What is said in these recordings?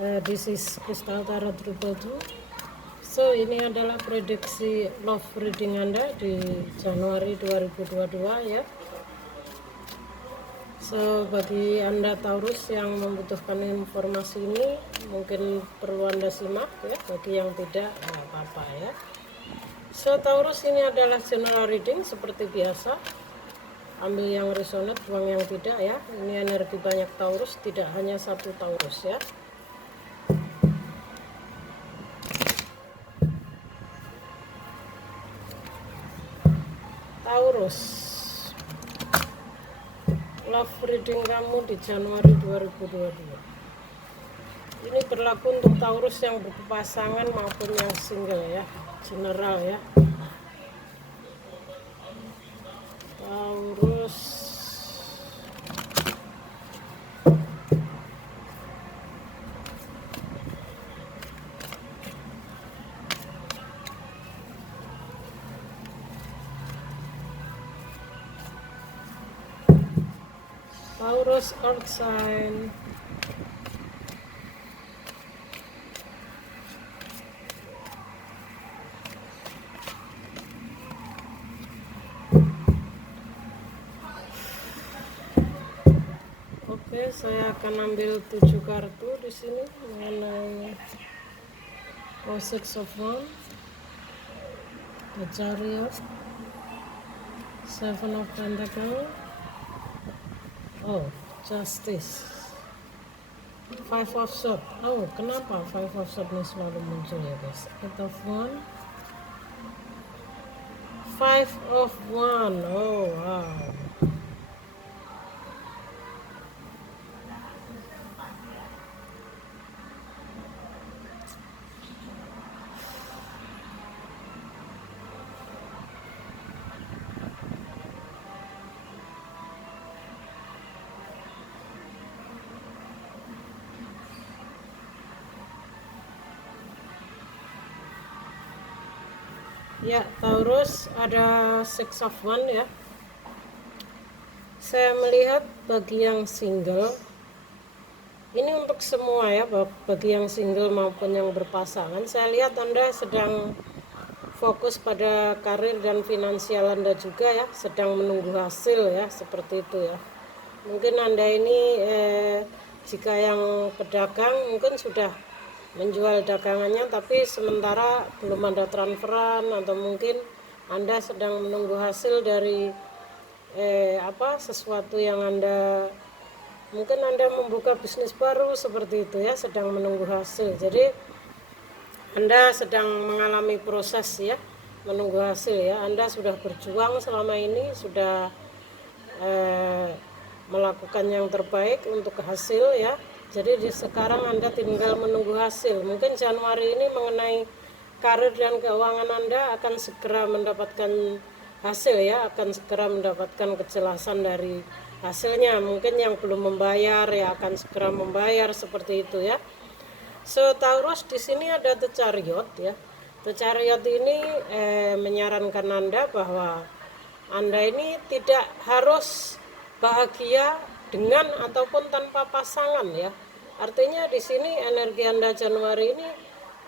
This is Crystal Tarot Triple Two. So ini adalah prediksi love reading Anda di Januari 2022 ya. So bagi Anda Taurus yang membutuhkan informasi ini mungkin perlu Anda simak ya. Bagi yang tidak nggak apa-apa ya. So Taurus ini adalah general reading seperti biasa. Ambil yang resonate, buang yang tidak ya. Ini energi banyak Taurus, tidak hanya satu Taurus ya. Taurus, love reading kamu di Januari 2022. Ini berlaku untuk Taurus yang berpasangan maupun yang single ya, general ya. Taurus, Taurus earth sign. Oke, saya akan ambil 7 kartu di sini mengenai Six of Wands, The Chariot, Seven of Pentacles, Justice, Five of Swords. Kenapa Five of Swords ini selalu muncul ya guys? Eight of Wands, Five of Wands. Wow. Ya, Taurus ada Six of Wands ya. Saya melihat bagi yang single, ini untuk semua ya, bagi yang single maupun yang berpasangan, saya lihat Anda sedang fokus pada karir dan finansial Anda juga ya, sedang menunggu hasil ya, seperti itu ya. Mungkin Anda ini jika yang pedagang mungkin sudah menjual dagangannya tapi sementara belum ada transferan, atau mungkin Anda sedang menunggu hasil dari sesuatu yang Anda mungkin Anda membuka bisnis baru seperti itu ya, sedang menunggu hasil. Jadi Anda sedang mengalami proses ya, menunggu hasil ya. Anda sudah berjuang selama ini, sudah melakukan yang terbaik untuk hasil ya. Jadi sekarang Anda tinggal menunggu hasil. Mungkin Januari ini mengenai karir dan keuangan Anda akan segera mendapatkan hasil ya, akan segera mendapatkan kejelasan dari hasilnya. Mungkin yang belum membayar ya akan segera membayar, seperti itu ya. So Taurus di sini ada The Chariot ya. The Chariot ini menyarankan Anda bahwa Anda ini tidak harus bahagia dengan ataupun tanpa pasangan ya. Artinya di sini energi Anda Januari ini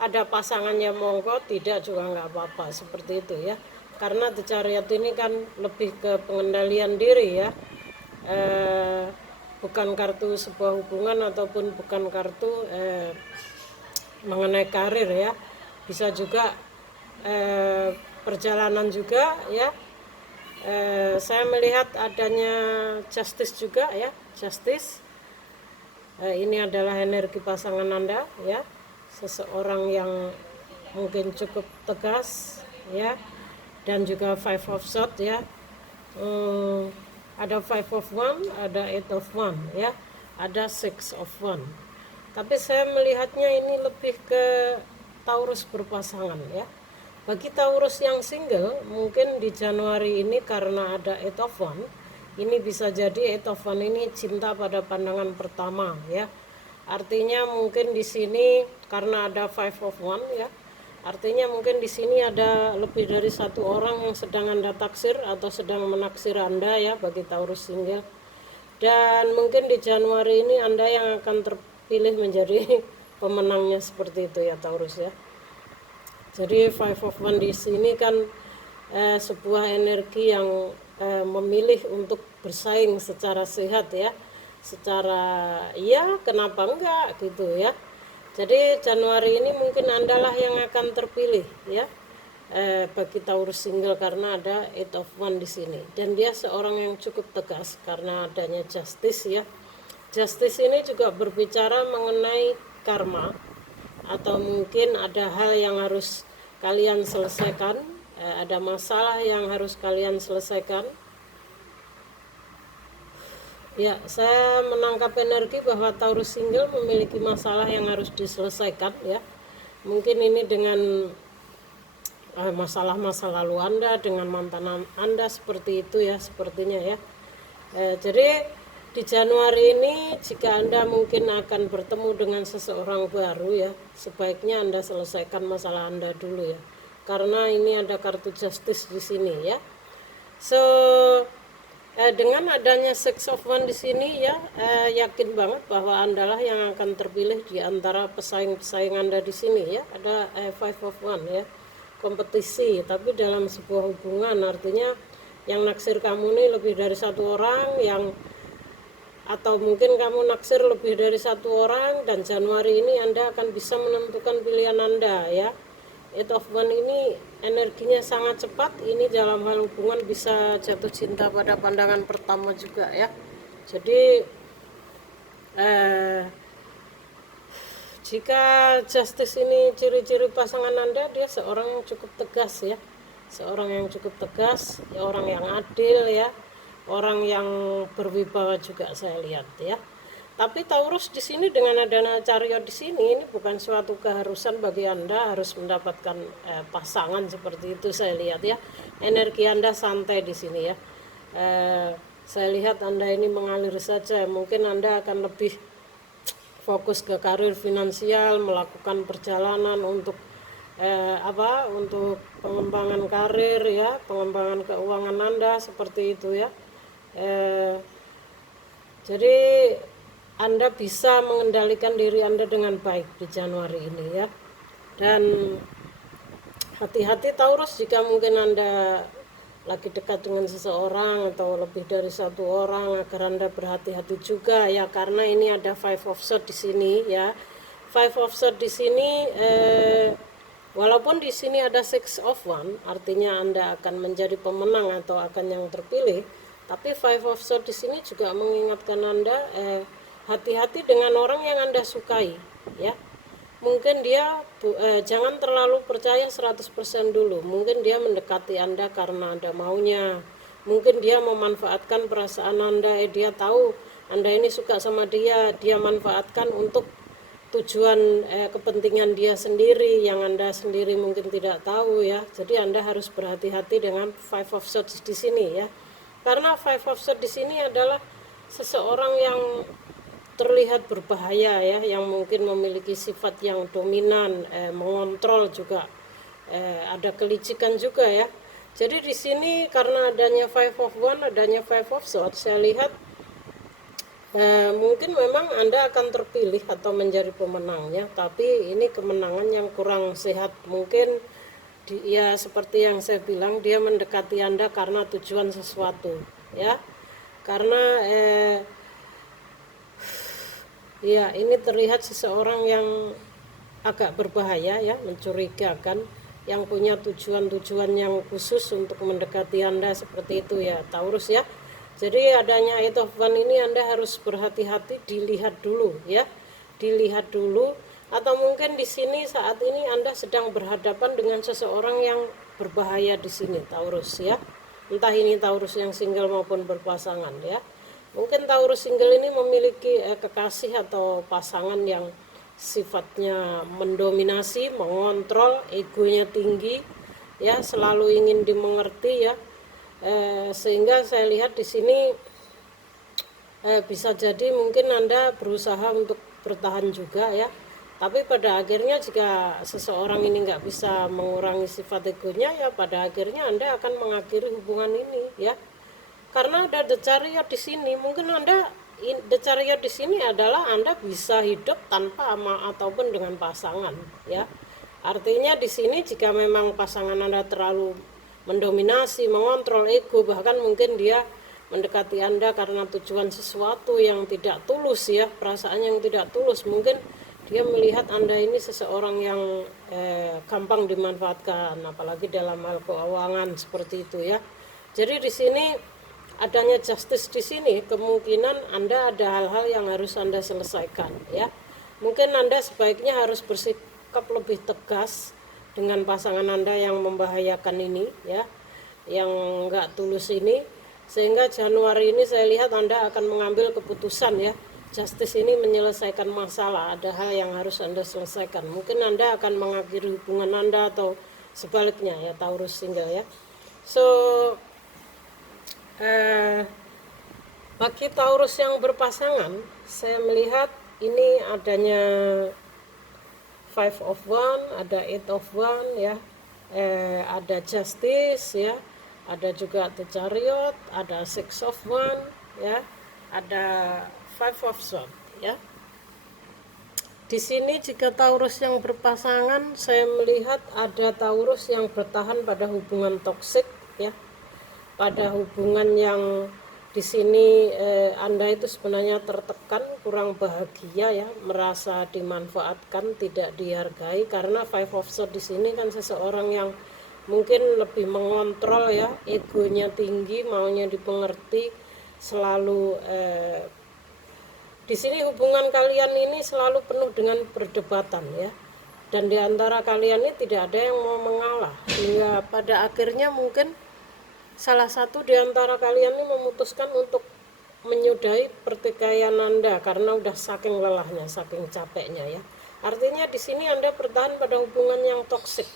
ada pasangannya monggo, tidak juga nggak apa-apa, seperti itu ya. Karena The Chariot ini kan lebih ke pengendalian diri ya. Bukan kartu sebuah hubungan ataupun bukan kartu mengenai karir ya. Bisa juga perjalanan juga ya. Saya melihat adanya justice juga ya, justice. Ini adalah energi pasangan Anda ya, seseorang yang mungkin cukup tegas ya, dan juga Five of Swords ya. Ada Five of Wands, ada Eight of Wands ya, ada Six of Wands. Tapi saya melihatnya ini lebih ke Taurus berpasangan ya. Bagi Taurus yang single, mungkin di Januari ini karena ada Eight of Wands, ini bisa jadi Eight of Wands ini cinta pada pandangan pertama ya. Artinya mungkin di sini karena ada Five of Wands ya, artinya mungkin di sini ada lebih dari satu orang yang sedang Anda taksir atau sedang menaksir Anda ya, bagi Taurus single. Dan mungkin di Januari ini Anda yang akan terpilih menjadi pemenangnya seperti itu ya Taurus ya. Jadi Five of Wands di sini kan sebuah energi yang memilih untuk bersaing secara sehat ya, secara ya kenapa enggak gitu ya. Jadi Januari ini mungkin Anda lah yang akan terpilih ya, bagi Taurus single, karena ada Eight of Wands di sini, dan dia seorang yang cukup tegas karena adanya Justice ya. Justice ini juga berbicara mengenai karma, atau mungkin ada hal yang harus kalian selesaikan, ada masalah yang harus kalian selesaikan. Ya, saya menangkap energi bahwa Taurus single memiliki masalah yang harus diselesaikan ya. Mungkin ini dengan masalah masa lalu Anda, dengan mantan Anda, seperti itu ya sepertinya ya. Jadi di Januari ini jika Anda mungkin akan bertemu dengan seseorang baru ya, sebaiknya Anda selesaikan masalah Anda dulu ya. Karena ini ada kartu Justice di sini ya. So dengan adanya Six of Wands di sini ya, yakin banget bahwa Anda lah yang akan terpilih di antara pesaing-pesaing Anda di sini ya. Ada Five of Wands ya, kompetisi, tapi dalam sebuah hubungan, artinya yang naksir kamu nih lebih dari satu orang, atau mungkin kamu naksir lebih dari satu orang, dan Januari ini Anda akan bisa menentukan pilihan Anda ya. Eight of Wands ini energinya sangat cepat. Ini dalam hal hubungan bisa jatuh cinta pada pandangan pertama juga ya. Jadi jika Justice ini ciri-ciri pasangan Anda, dia seorang yang cukup tegas ya, seorang yang cukup tegas, orang yang adil ya, orang yang berwibawa juga saya lihat ya. Tapi Taurus di sini dengan adanya Chariot di sini, ini bukan suatu keharusan bagi Anda harus mendapatkan pasangan seperti itu, saya lihat ya. Energi Anda santai di sini ya. Saya lihat Anda ini mengalir saja. Mungkin Anda akan lebih fokus ke karir finansial, melakukan perjalanan untuk untuk pengembangan karir ya, pengembangan keuangan Anda seperti itu ya. Jadi Anda bisa mengendalikan diri Anda dengan baik di Januari ini ya. Dan hati-hati Taurus jika mungkin Anda lagi dekat dengan seseorang atau lebih dari satu orang, agar Anda berhati-hati juga ya, karena ini ada Five of Swords di sini ya. Five of Swords di sini walaupun di sini ada Six of Wands, artinya Anda akan menjadi pemenang atau akan yang terpilih, tapi Five of Swords di sini juga mengingatkan Anda hati-hati dengan orang yang Anda sukai ya. Mungkin dia jangan terlalu percaya 100% dulu. Mungkin dia mendekati Anda karena Anda maunya. Mungkin dia memanfaatkan perasaan Anda, dia tahu Anda ini suka sama dia manfaatkan untuk tujuan kepentingan dia sendiri yang Anda sendiri mungkin tidak tahu ya. Jadi Anda harus berhati-hati dengan Five of Swords di sini ya. Karena Five of Swords di sini adalah seseorang yang terlihat berbahaya ya, yang mungkin memiliki sifat yang dominan, mengontrol juga, ada kelicikan juga ya. Jadi di sini karena adanya Five of Wands, adanya Five of Swords, saya lihat mungkin memang Anda akan terpilih atau menjadi pemenangnya, tapi ini kemenangan yang kurang sehat. Mungkin ya seperti yang saya bilang, dia mendekati Anda karena tujuan sesuatu ya. Karena ya ini terlihat seseorang yang agak berbahaya ya, mencurigakan, yang punya tujuan-tujuan yang khusus untuk mendekati Anda seperti itu ya Taurus ya. Jadi adanya Eight of Wands ini Anda harus berhati-hati, dilihat dulu ya, dilihat dulu. Atau mungkin di sini saat ini Anda sedang berhadapan dengan seseorang yang berbahaya di sini Taurus ya. Entah ini Taurus yang single maupun berpasangan ya. Mungkin Taurus single ini memiliki kekasih atau pasangan yang sifatnya mendominasi, mengontrol, egonya tinggi ya, selalu ingin dimengerti ya. Sehingga saya lihat di sini bisa jadi mungkin Anda berusaha untuk bertahan juga ya. Tapi pada akhirnya jika seseorang ini nggak bisa mengurangi sifat egonya ya, pada akhirnya Anda akan mengakhiri hubungan ini ya. Karena ada The Chariot di sini, mungkin Anda The Chariot di sini adalah Anda bisa hidup tanpa ataupun dengan pasangan, ya. Artinya di sini jika memang pasangan Anda terlalu mendominasi, mengontrol ego, bahkan mungkin dia mendekati Anda karena tujuan sesuatu yang tidak tulus, ya, perasaan yang tidak tulus. Mungkin dia melihat Anda ini seseorang yang gampang dimanfaatkan, apalagi dalam hal keuangan seperti itu, ya. Jadi di sini adanya justice di sini, kemungkinan Anda ada hal-hal yang harus Anda selesaikan, ya. Mungkin Anda sebaiknya harus bersikap lebih tegas dengan pasangan Anda yang membahayakan ini, ya, yang enggak tulus ini, sehingga Januari ini saya lihat Anda akan mengambil keputusan, ya. Justice ini menyelesaikan masalah, ada hal yang harus Anda selesaikan. Mungkin Anda akan mengakhiri hubungan Anda atau sebaliknya, ya, Taurus single, ya. So bagi Taurus yang berpasangan, saya melihat ini adanya Five of Wands, ada Eight of Wands, ya, ada Justice, ya, ada juga The Chariot, ada Six of Wands, ya, ada Five of Swords, ya. Di sini jika Taurus yang berpasangan, saya melihat ada Taurus yang bertahan pada hubungan toksik, ya, pada hubungan yang di sini Anda itu sebenarnya tertekan, kurang bahagia, ya, merasa dimanfaatkan, tidak dihargai, karena Five of Swords di sini kan seseorang yang mungkin lebih mengontrol, ya, egonya tinggi, maunya dipengerti, selalu di sini hubungan kalian ini selalu penuh dengan perdebatan, ya. Dan di antara kalian ini tidak ada yang mau mengalah, hingga pada akhirnya mungkin salah satu di antara kalian ini memutuskan untuk menyudahi pertikaian Anda karena udah saking lelahnya, saking capeknya, ya. Artinya di sini Anda bertahan pada hubungan yang toksik,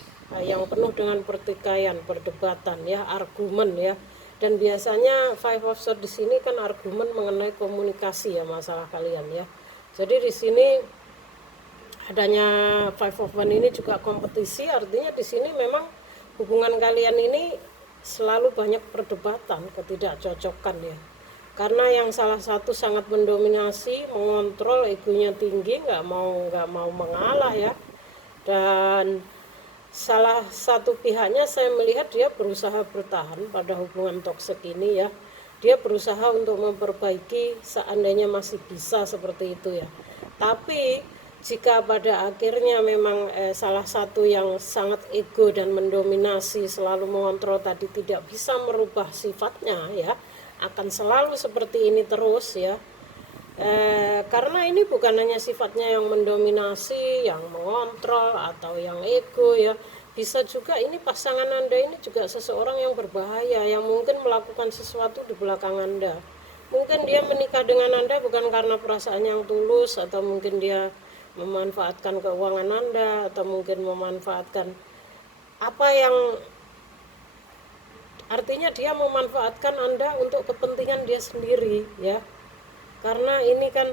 yang penuh dengan pertikaian, perdebatan, ya, argumen, ya. Dan biasanya Five of Swords di sini kan argumen mengenai komunikasi, ya, masalah kalian, ya. Jadi di sini adanya Five of Wands ini juga kompetisi, artinya di sini memang hubungan kalian ini selalu banyak perdebatan, ketidakcocokan, ya. Karena yang salah satu sangat mendominasi, mengontrol, egonya tinggi, nggak mau mengalah, ya. Dan salah satu pihaknya saya melihat dia berusaha bertahan pada hubungan toksik ini, ya. Dia berusaha untuk memperbaiki seandainya masih bisa seperti itu, ya. Tapi jika pada akhirnya memang salah satu yang sangat ego dan mendominasi, selalu mengontrol tadi, tidak bisa merubah sifatnya, ya, akan selalu seperti ini terus, ya. Karena ini bukan hanya sifatnya yang mendominasi, yang mengontrol, atau yang ego, ya. Bisa juga ini pasangan Anda ini juga seseorang yang berbahaya, yang mungkin melakukan sesuatu di belakang Anda. Mungkin dia menikah dengan Anda bukan karena perasaan yang tulus, atau mungkin dia memanfaatkan keuangan Anda, atau mungkin memanfaatkan apa yang artinya dia memanfaatkan Anda untuk kepentingan dia sendiri, ya. Karena ini kan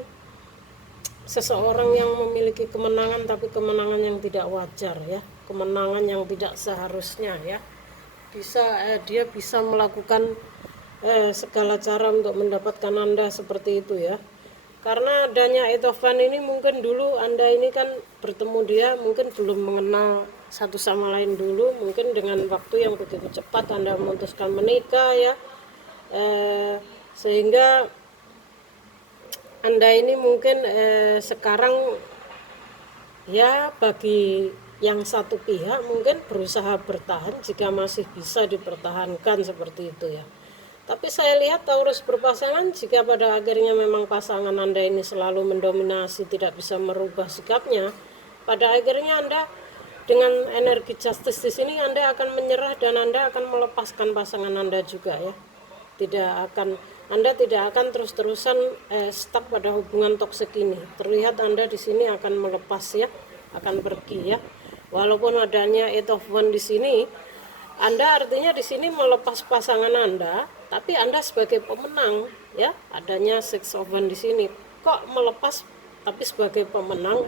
seseorang yang memiliki kemenangan, tapi kemenangan yang tidak wajar, ya, kemenangan yang tidak seharusnya, ya. Dia bisa melakukan segala cara untuk mendapatkan Anda seperti itu, ya. Karena adanya Eight of Wands ini mungkin dulu Anda ini kan bertemu dia mungkin belum mengenal satu sama lain dulu, mungkin dengan waktu yang begitu cepat Anda memutuskan menikah, ya. Sehingga Anda ini mungkin sekarang, ya, bagi yang satu pihak mungkin berusaha bertahan jika masih bisa dipertahankan seperti itu, ya. Tapi saya lihat Taurus berpasangan, jika pada akhirnya memang pasangan Anda ini selalu mendominasi, tidak bisa merubah sikapnya, pada akhirnya Anda dengan energi justice di sini Anda akan menyerah dan Anda akan melepaskan pasangan Anda juga, ya. Anda tidak akan terus-terusan stuck pada hubungan toksik ini. Terlihat Anda di sini akan melepas, ya, akan pergi, ya. Walaupun adanya Eight of Wands di sini, Anda artinya di sini melepas pasangan Anda, tapi Anda sebagai pemenang, ya. Adanya Six of Wands di sini. Kok melepas tapi sebagai pemenang,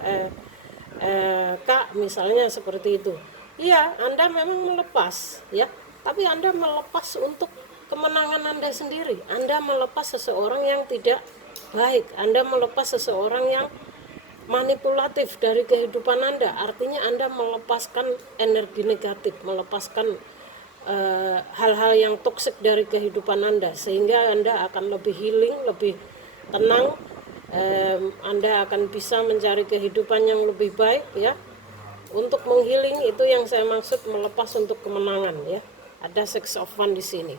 Kak, misalnya seperti itu. Iya, Anda memang melepas, ya. Tapi Anda melepas untuk kemenangan Anda sendiri. Anda melepas seseorang yang tidak baik. Anda melepas seseorang yang manipulatif dari kehidupan Anda, artinya Anda melepaskan energi negatif, melepaskan hal-hal yang toksik dari kehidupan Anda, sehingga Anda akan lebih healing, lebih tenang. Anda akan bisa mencari kehidupan yang lebih baik ya. Untuk menghealing itu yang saya maksud melepas untuk kemenangan ya. Ada six of one di sini.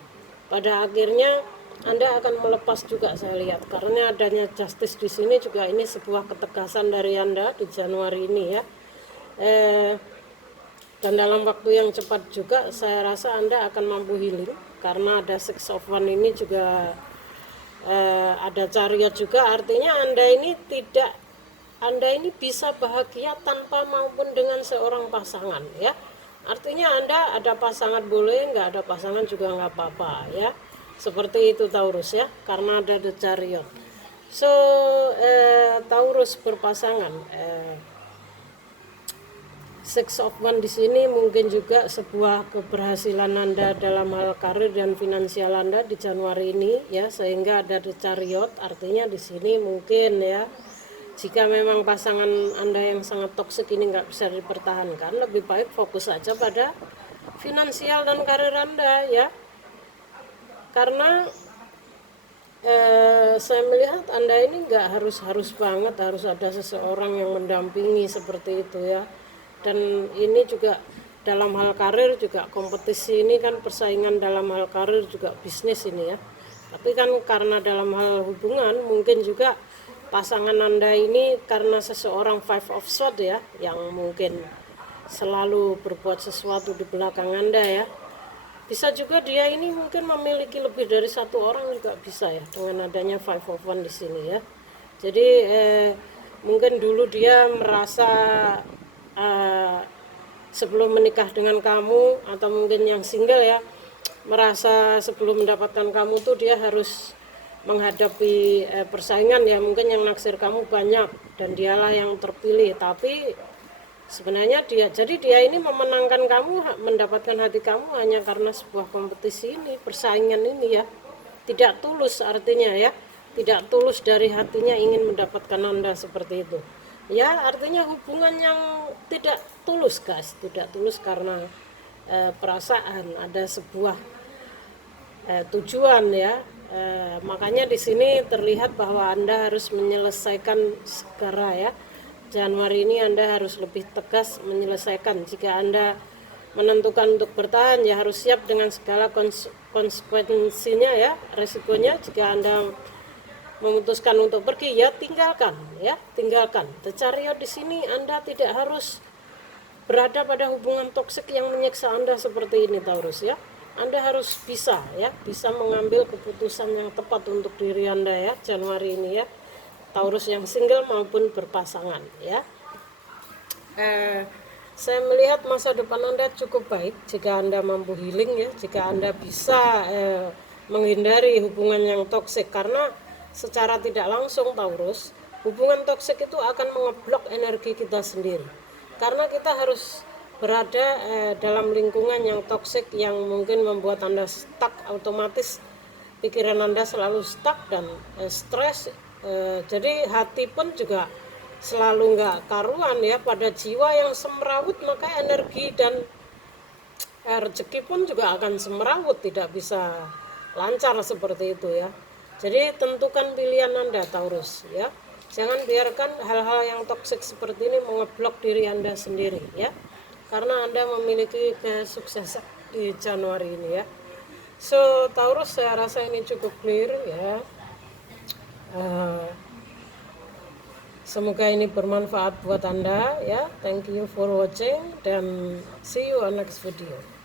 Pada akhirnya Anda akan melepas juga, saya lihat, karena adanya justice di sini juga ini sebuah ketegasan dari Anda di Januari ini ya. Dan dalam waktu yang cepat juga saya rasa Anda akan mampu healing, karena ada six of one ini juga ada chariot juga, artinya Anda ini bisa bahagia tanpa maupun dengan seorang pasangan ya. Artinya Anda ada pasangan boleh, nggak ada pasangan juga nggak apa-apa ya. Seperti itu Taurus ya, karena ada the chariot. So Taurus berpasangan, six of one di sini mungkin juga sebuah keberhasilan Anda dalam hal karir dan finansial Anda di Januari ini ya, sehingga ada the chariot. Artinya di sini mungkin ya, jika memang pasangan Anda yang sangat toksik ini nggak bisa dipertahankan, lebih baik fokus saja pada finansial dan karir Anda ya. Karena saya melihat Anda ini nggak harus banget harus ada seseorang yang mendampingi seperti itu ya. Dan ini juga dalam hal karir juga kompetisi ini kan, persaingan dalam hal karir juga bisnis ini ya. Tapi kan karena dalam hal hubungan mungkin juga pasangan Anda ini karena seseorang five of swords ya, yang mungkin selalu berbuat sesuatu di belakang Anda ya. Bisa juga dia ini mungkin memiliki lebih dari satu orang juga bisa ya, dengan adanya five of one di sini ya. Jadi mungkin dulu dia merasa sebelum menikah dengan kamu, atau mungkin yang single ya, merasa sebelum mendapatkan kamu tuh dia harus menghadapi persaingan ya, mungkin yang naksir kamu banyak dan dialah yang terpilih. Tapi sebenarnya dia ini memenangkan kamu, mendapatkan hati kamu hanya karena sebuah kompetisi ini, persaingan ini ya. Tidak tulus artinya ya, tidak tulus dari hatinya ingin mendapatkan Anda seperti itu ya. Artinya hubungan yang tidak tulus guys, tidak tulus karena perasaan, ada sebuah tujuan ya. Makanya di sini terlihat bahwa Anda harus menyelesaikan segera ya. Januari ini Anda harus lebih tegas menyelesaikan. Jika Anda menentukan untuk bertahan ya harus siap dengan segala konsekuensinya ya, resikonya. Jika Anda memutuskan untuk pergi ya tinggalkan ya, tinggalkan. The chariot di sini Anda tidak harus berada pada hubungan toksik yang menyiksa Anda seperti ini Taurus ya. Anda harus bisa ya, bisa mengambil keputusan yang tepat untuk diri Anda ya Januari ini ya. Taurus yang single maupun berpasangan ya. Saya melihat masa depan Anda cukup baik jika Anda mampu healing ya, jika Anda bisa menghindari hubungan yang toksik, karena secara tidak langsung Taurus, hubungan toksik itu akan mengeblok energi kita sendiri. Karena kita harus berada dalam lingkungan yang toksik yang mungkin membuat Anda stuck, otomatis pikiran Anda selalu stuck dan stres. Jadi hati pun juga selalu nggak karuan ya, pada jiwa yang semrawut maka energi dan rezeki pun juga akan semrawut, tidak bisa lancar seperti itu ya. Jadi tentukan pilihan Anda Taurus ya. Jangan biarkan hal-hal yang toksik seperti ini mengeblok diri Anda sendiri ya. Karena Anda memiliki kesuksesan di Januari ini ya. So Taurus, saya rasa ini cukup clear ya. Semoga ini bermanfaat buat Anda ya. Thank you for watching dan see you on next video.